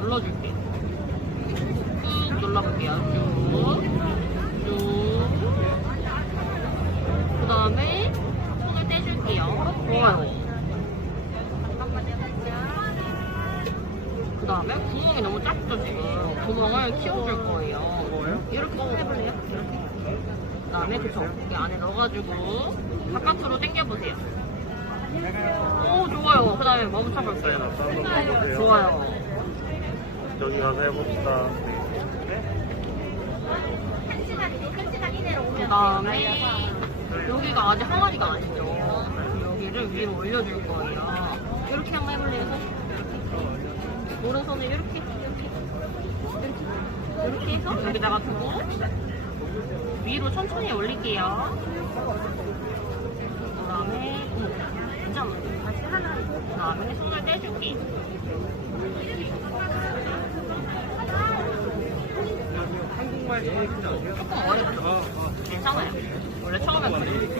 눌러줄게. 꾹 눌러볼게요. 쭉. 쭉. 그 다음에 손을 떼줄게요. 좋아요. 그 다음에 구멍이 너무 작죠, 지금. 구멍을 키워줄 거예요. 이렇게 해볼래요? 이렇게. 그 다음에 그쵸. 여기 안에 넣어가지고 바깥으로 당겨보세요. 오, 좋아요. 그 다음에 멈춰볼게요. 좋아요. 여기 가서 해봅시다. 그 다음에 여기가 아직 항아리가 아니죠. 여기를 위로 올려줄 거예요. 이렇게 한번 해볼래요? 손? 오른손을 이렇게 이렇게 이렇게 해서 여기다가 두고 위로 천천히 올릴게요. 그 다음에 음, 괜찮아. 다시 하나. 그 다음에 손을 떼줄게. 한국말 제일 크지 않아요? 조금 어렵죠? 원래 처음에 그래.